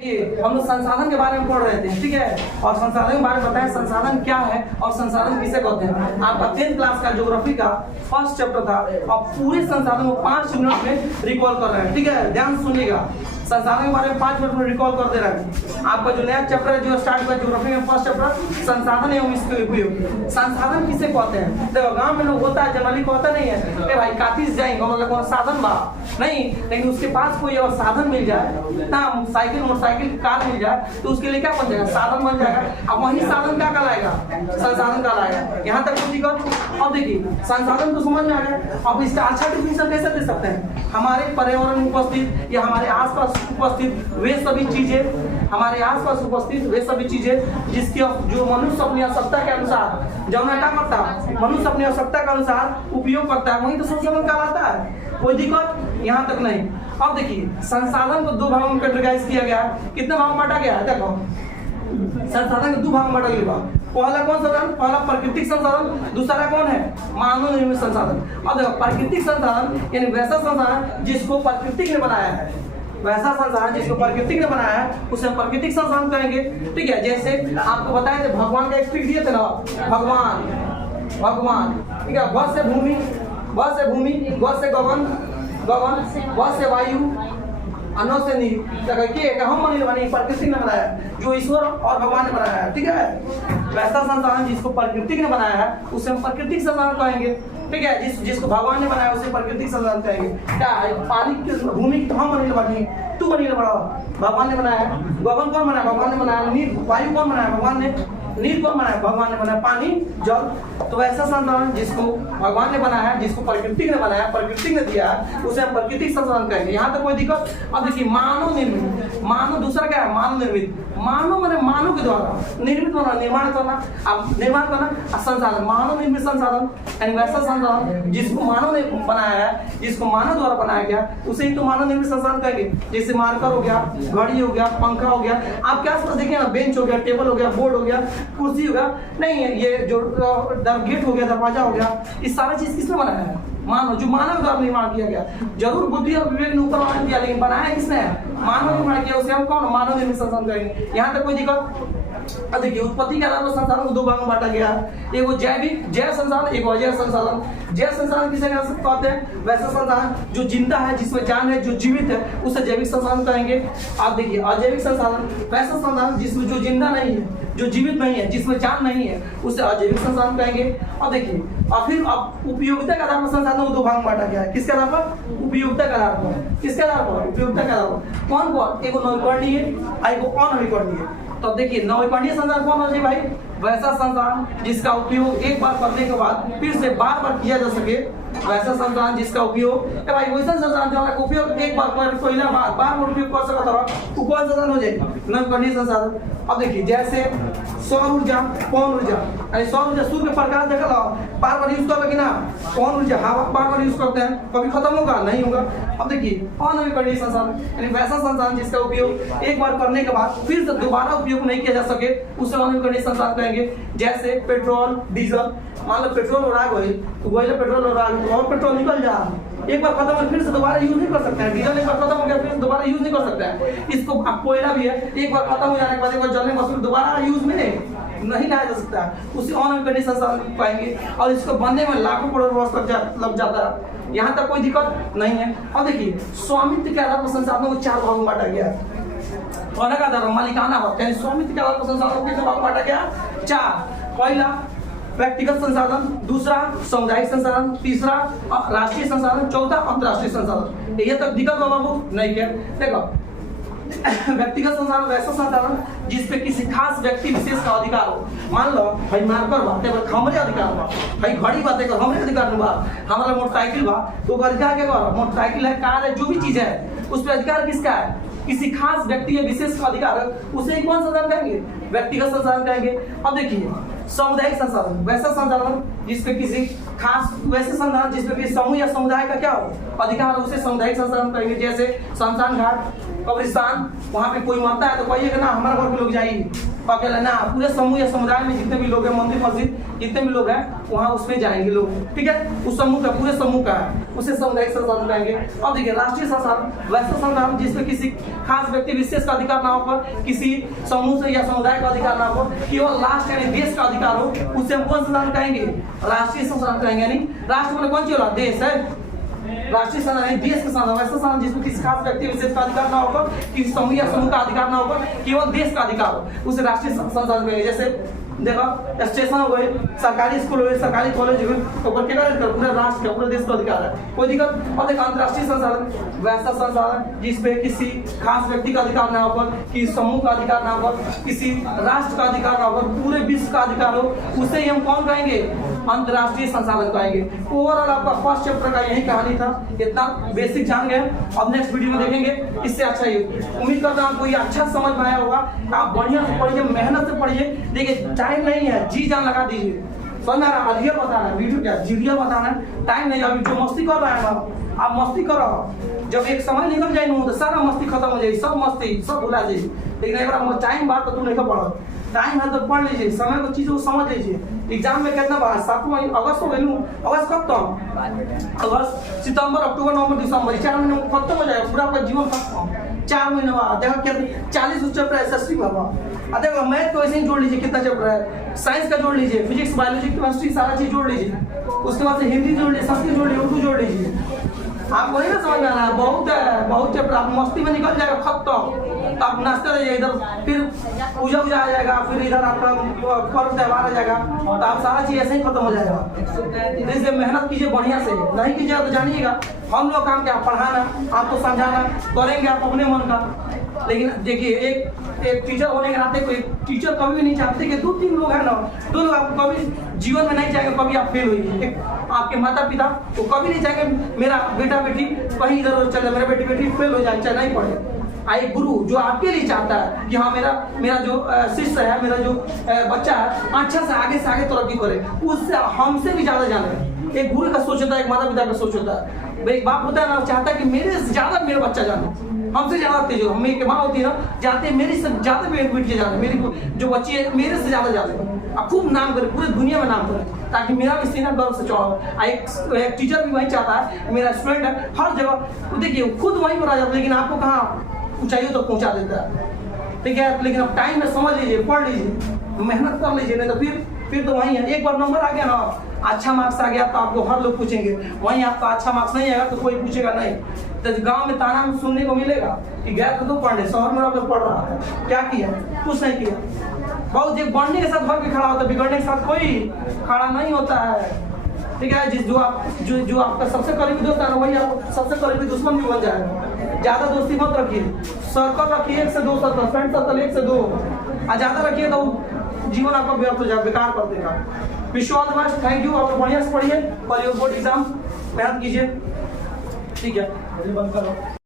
हम लोग संसाधन के बारे में पढ़ रहे थे, ठीक है। और संसाधन के बारे में बताएं संसाधन क्या है और संसाधन किसे कहते हैं। आपका 10th क्लास का ज्योग्राफी का फर्स्ट चैप्टर था और पूरे संसाधन को 5 मिनट में रिकॉल कर रहे हैं, ठीक है। ध्यान सुनिएगा, संसाधन के बारे में 5 मिनट में रिकॉल कर दे रहे हैं। आपका जो नया चैप्टर है जो स्टार्ट हुआ ज्योग्राफी में फर्स्ट चैप्टर संसाधन एवं इसके उपयोग। संसाधन किसे कहते हैं? देखो गांव में लोग होता है जनरली कहता नहीं है ए भाई काफी जाएंगे मतलब कौन साधन बा नहीं, लेकिन उसके पास कोई और साधन मिल जाए ना, साइकिल मोटरसाइकिल कार मिल जाए तो उसके लिए क्या बन जाएगा? साधन बन जाएगा। अब वही साधन क्या कहलाएगा? संसाधन कहलाएगा। यहाँ तक कुछ दिक्कत। अब देखिए संसाधन तो समझ में आ गया। अब इसका अच्छा डिफिनेशन कैसे दे सकते हैं? हमारे पर्यावरण में उपस्थित या हमारे आसपास उपस्थित वे सभी चीजें, हमारे आसपास उपस्थित वे सभी चीजें जिसकी जो मनुष्य अपनी आवश्यकता के अनुसार जो क्या करता है, मनुष्य अपनी आवश्यकता के अनुसार उपयोग करता है, वही तो संसाधन कहलाता है। कोई दिक्कत यहाँ तक नहीं। अब देखिए संसाधन को 2 भागों में कैटेगराइज किया गया है। कितने भाग में बांटा गया है? देखो संसाधन को 2 भाग में बांटा गया। पहला कौन संसाधन? पहला प्राकृतिक संसाधन, दूसरा कौन है? मानव निर्मित संसाधन। अब देखो प्राकृतिक संसाधन यानी वैसा संसाधन जिसको प्रकृति ने बनाया है, वैसा संसाधन जिसको प्रकृति ने बनाया है उसे हम प्राकृतिक संसाधन कहेंगे, ठीक है। जैसे आपको बताए थे भगवान का एक ट्रिक दिए थे ना, भगवान, ठीक है। व से भूमि, व से भूमि, ग से गगन, व से वायु, अन्न से नील, हम बनी प्रकृति ने बनाया है, जो ईश्वर और भगवान ने बनाया है, ठीक है। वैसा संसाधन जिसको प्रकृति ने बनाया है उसे हम प्राकृतिक संसाधन कहेंगे, ठीक है। जिसको भगवान ने बनाया उसे प्राकृतिक संसाधन कहेंगे। क्या पानी की भूमि तो हम बनी, तू बनी बड़ा, भगवान ने बनाया है। गगन कौन बनाया? भगवान ने बनाया। नील वायु कौन बनाया? भगवान ने। नील कौन बनाया? भगवान ने बनाया। पानी जल। तो ऐसा संसाधन जिसको भगवान ने बनाया है, जिसको प्रकृति ने बनाया, प्रकृति ने दिया है, उसे हम प्राकृतिक संसाधन कहेंगे। यहाँ तक कोई दिक्कत? अब देखिए मानव निर्मित, मानव दूसरा क्या है? मानव निर्मित। मानव मैंने मानव के द्वारा निर्मित होना, निर्माण करना, अब निर्माण करना। संसाधन मानव निर्मित संसाधन यानी वैसा संसाधन जिसको मानव ने बनाया है, जिसको मानव द्वारा बनाया गया उसे ही तो मानव निर्मित संसाधन कहेंगे। जैसे मार्कर हो गया, घड़ी हो गया, पंखा हो गया। आपके आसपास देखिए ना, बेंच हो गया, टेबल हो गया, बोर्ड हो गया, कुर्सी हो गया, नहीं है ये जो गेट हो गया, दरवाजा हो गया, इस सारा चीज किसने बनाया है? मानव, जो मानव द्वारा निर्माण किया गया। जरूर बुद्धि और विवेक ने ऊपर मान दिया, लेकिन बनाया किसने? मानव निर्माण किया, उसे हम कौन? मानव निर्मित संसाधन कहेंगे। यहाँ तक कोई दिक्कत? अब देखिए उत्पत्ति के आधार पर संसाधन को 2 भाग में बांटा गया है। एक वो जैविक जैव संसाधन, एक अजैव संसाधन। जैव संसाधन किसे कहते हैं? वैसा संसाधन जो जिंदा है, जिसमें जान है, जो जीवित है, उसे जैविक संसाधन कहेंगे। आप देखिए अजैविक संसाधन वैसा संसाधन जिसमें जो जिंदा नहीं है, जो जीवित नहीं है, जिसमें जान नहीं है, उसे अजैविक संसाधन कहेंगे। और देखिए और फिर अब उपयोगिता के आधार पर संसाधन को 2 भाग में बांटा गया है। किसके आधार पर? उपयोगिता के आधार पर। किसके आधार पर? उपयोगिता के आधार पर। कौन कौन? एक नवीकरणीय, एक अनवीकरणीय। तो देखिए नवीकरणीय संसाधन कौन होता है भाई? वैसा संसाधन जिसका उपयोग एक बार करने के बाद फिर से बार बार किया जा सके, वैसा संसाधन जिसका उपयोग भाई वैसा संसाधन जो उपयोग एक बार कर पहला बार बार उपयोग कर सकता है, वो कौन संसाधन हो जाएगा? नवीकरणीय संसाधन। अब देखिए जैसे सौर ऊर्जा, पवन ऊर्जा, यानी सौर ऊर्जा सूर्य के प्रकाश देखा बार बार यूज कर ना, पवन ऊर्जा हवा बार बार यूज करते हैं, कभी खत्म होगा? नहीं होगा। अब देखिए अनवीकरणीय संसाधन यानी वैसा संसाधन जिसका उपयोग एक बार करने के बाद फिर से दोबारा उपयोग नहीं किया जा सके, उसे अनवीकरणीय संसाधन कहेंगे। जैसे पेट्रोल, डीजल। मान लो पेट्रोल हो रहा है तो वही पेट्रोल हो रहा है और पेट्रोल निकल जा, एक बार खत्म हो फिर से दोबारा यूज नहीं कर सकते हैं। डीजल एक बार खत्म हो गया फिर दोबारा यूज नहीं कर सकते हैं। इसको कोयला भी है, एक बार खत्म हो जाने के बाद एक बार जलने के बाद दोबारा यूज में नहीं लाया जा सकता है, उसे अनवीकरणीय संसाधन पाएंगे। और इसको बनने में लाखों करोड़ वर्ष लग जाता है। यहाँ तक कोई दिक्कत नहीं है। और देखिए स्वामित्व के आधार पर संसाधनों को 4 भागों में बांटा गया है। का आधार मालिकाना हक यानी स्वामित्व के आधार पर संसाधनों को कितने भागों में बांटा गया? 4। पहला व्यक्तिगत संसाधन, दूसरा सामुदायिक संसाधन, तीसरा राष्ट्रीय संसाधन, चौथा अंतरराष्ट्रीय संसाधन। ये तक दिक्कत बाबू नहीं क्या? देखो व्यक्तिगत संसाधन वैसा संसाधन जिसपे किसी खास व्यक्ति विशेष का अधिकार हो। मान लो भाई मार्कर बातें पर हमरे अधिकार बा, भाई घड़ी बातें कर हमरे अधिकार बा, हमारा मोटरसाइकिल बा तो अधिकार क्या बा? मोटरसाइकिल है, कार है, जो भी चीज है उस पर अधिकार किसका है? किसी खास व्यक्ति या विशेष का अधिकार है, उसे कौन संसाधन कहेंगे? व्यक्तिगत संसाधन कहेंगे। अब देखिए सामुदायिक संसाधन वैसा संसाधन जिसपे किसी खास वैसे संसाधन जिसपे किसी समूह या समुदाय का क्या हो? अधिकार हो, उसे सामुदायिक संसाधन कहेंगे। जैसे शमशान घाट, कब्रिस्तान, वहाँ पे कोई मरता है तो कहिएगा ना हमारे घर के लोग जाइए, अकेला ना, पूरे समूह या समुदाय में जितने भी लोग हैं, मंदिर मस्जिद जितने भी लोग हैं वहाँ उसमें जाएंगे लोग, ठीक है। उस समूह का, पूरे समूह का है, उसे सामुदायिक संसाधन कहेंगे। अब देखिए राष्ट्रीय संसाधन वैसा संसाधन जिसमें किसी खास व्यक्ति विशेष का अधिकार ना हो, पर किसी समूह से या समुदाय का अधिकार ना हो, केवल राष्ट्र यानी देश का अधिकार हो, उसे हम कौन संसाधन कहेंगे? राष्ट्रीय संसाधन कहेंगे। यानी राष्ट्र में कौन सी होला? देश है। राष्ट्रीय संसाधन देश का संसाधन, वैसा संसाधन जिसमें किसी खास व्यक्ति विशेष का अधिकार ना होगा, किसी समूह या समूह का अधिकार ना होगा, केवल देश का अधिकार हो, उसे राष्ट्रीय संसाधन कहेंगे। जैसे देखो स्टेशन हो गए, सरकारी स्कूल हो गए, सरकारी कॉलेज हो गए, तो पूरे राष्ट्र का, पूरे देश का अधिकार है, कोई दिक्कत। और देखो अंतर्राष्ट्रीय संसाधन वैसा संसाधन जिसपे किसी खास व्यक्ति का अधिकार ना होकर, किसी समूह का अधिकार ना होकर, किसी राष्ट्र का अधिकार ना होकर, पूरे विश्व का अधिकार हो, उसे हम कौन कहेंगे? अंतर्राष्ट्रीय संसाधन कहेंगे। ओवरऑल आपका फर्स्ट चैप्टर का यही कहानी था, इतना बेसिक जान गए। अब नेक्स्ट वीडियो में देखेंगे इससे अच्छा ही। उम्मीद करता हूँ आपको ये अच्छा समझ में आया होगा। आप बढ़िया से पढ़िए, मेहनत से पढ़िए। देखिए टाइम नहीं है, जी जान लगा दीजिए। समझ में आ रहा? रियल बताना है, वीडियो क्या रियल बताना है, टाइम नहीं। अभी जो मस्ती कर रहा है ना, आप मस्ती करो, जब एक समय निकल जाए ना तो सारा मस्ती खत्म हो जाएगी, सब मस्ती सब भुला जाएगी। लेकिन अगर टाइम बात तो तुम नहीं पढ़ो, टाइम है तो पढ़ लीजिए, समय को चीजों को समझ लीजिए। एग्जाम में कितना बार 7 अगस्त को गलू, अगस्त कब तक? अगस्त, सितंबर, अक्टूबर, नवंबर, दिसंबर, 4 महीने में खत्म हो जाएगा पूरा आपका जीवन खत्म। 4 महीने बाद देखो क्या 40 चैप्टर एसएसटी में हुआ। देखो मैथ को ऐसे ही जोड़ लीजिए, कितना चैप्टर है, साइंस का जोड़ लीजिए, फिजिक्स, बायोलॉजी, केमिस्ट्री, सारा चीज जोड़ लीजिए। उसके बाद से हिंदी जोड़ लीजिए, संस्कृत जोड़ लीजिए, उर्दू जोड़ लीजिए। आपको नहीं ना समझ में आ रहा है? बहुत चैप्टर आप मस्ती में निकल जाएगा खत्म। तो आप नाचते रहिए, इधर फिर पूजा आ जाएगा, फिर इधर आपका पर्व त्योहार आ जाएगा, तो आप सारा चीज ऐसे ही खत्म हो जाएगा। इसलिए मेहनत कीजिए बढ़िया से, नहीं कीजिएगा तो जानिएगा हम लोग काम क्या पढ़ाना, आपको समझाना, करेंगे आप अपने मन का। लेकिन देखिए एक टीचर होने के नाते कोई टीचर कभी भी नहीं चाहते कि 2-3 लोग हैं ना, 2 लोग आपको कभी जीवन में नहीं चाहेंगे कभी आप फेल होइए। आपके माता पिता वो कभी नहीं चाहेंगे मेरा बेटा बेटी कहीं इधर चले, मेरा बेटी बेटी फेल हो जाए, चाहे नहीं पढ़े। एक गुरु जो आपके लिए चाहता है कि हाँ मेरा जो शिष्य है, मेरा जो बच्चा है अच्छा से आगे तरक्की करे, उससे हमसे भी ज्यादा जाने। एक गुरु का सोच होता है, एक माता पिता का सोच होता है। एक बाप होता है ना, चाहता है कि मेरे से ज्यादा मेरा बच्चा जाने, हमसे ज्यादा तेज हो। मेरी माँ होती है ना, चाहते मेरी से ज्यादा मेरे बेटी जाने, मेरी जो बच्ची है मेरे से ज्यादा जाने, अब खूब नाम करे, पूरे दुनिया में नाम करे, ताकि मेरा भी सीना गर्व से चढ़ा। एक टीचर भी वही चाहता है, मेरा स्टूडेंट है हर जगह देखिए खुद वहीं पर आ जाता है, लेकिन आपको कहाँ ऊंचाइयों तक पहुंचा देता है, ठीक है। लेकिन अब टाइम में समझ लीजिए, पढ़ लीजिए, मेहनत कर लीजिए, नहीं तो फिर तो वही है। एक बार नंबर आ गया ना, अच्छा मार्क्स आ गया तो आपको हर लोग पूछेंगे, वहीं आपका अच्छा मार्क्स नहीं आएगा तो कोई पूछेगा नहीं। तो गांव में ताना सुनने को मिलेगा कि गया तो पढ़ने, शहर में आप पढ़ रहा है, क्या किया? कुछ नहीं किया। बहुत एक बढ़ने के साथ भर के खड़ा होता है, बिगड़ने के साथ कोई खड़ा नहीं होता है, ठीक है। जो आपका सबसे करीबी दोस्त है वही आपको सबसे करीबी दुश्मन भी बन जाएगा। ज्यादा दोस्ती मत रखिए, सर्कल रखिए 1 से 2 सर्कल, फ्रेंड सर्कल 1 से 2, और ज्यादा रखिए तो जीवन आपका व्यर्थ हो जाएगा, बेकार कर देगा। Wish you all the best, thank you. आप बढ़िया से पढ़िए फॉर योर बोर्ड एग्जाम, मेहनत कीजिए, ठीक है।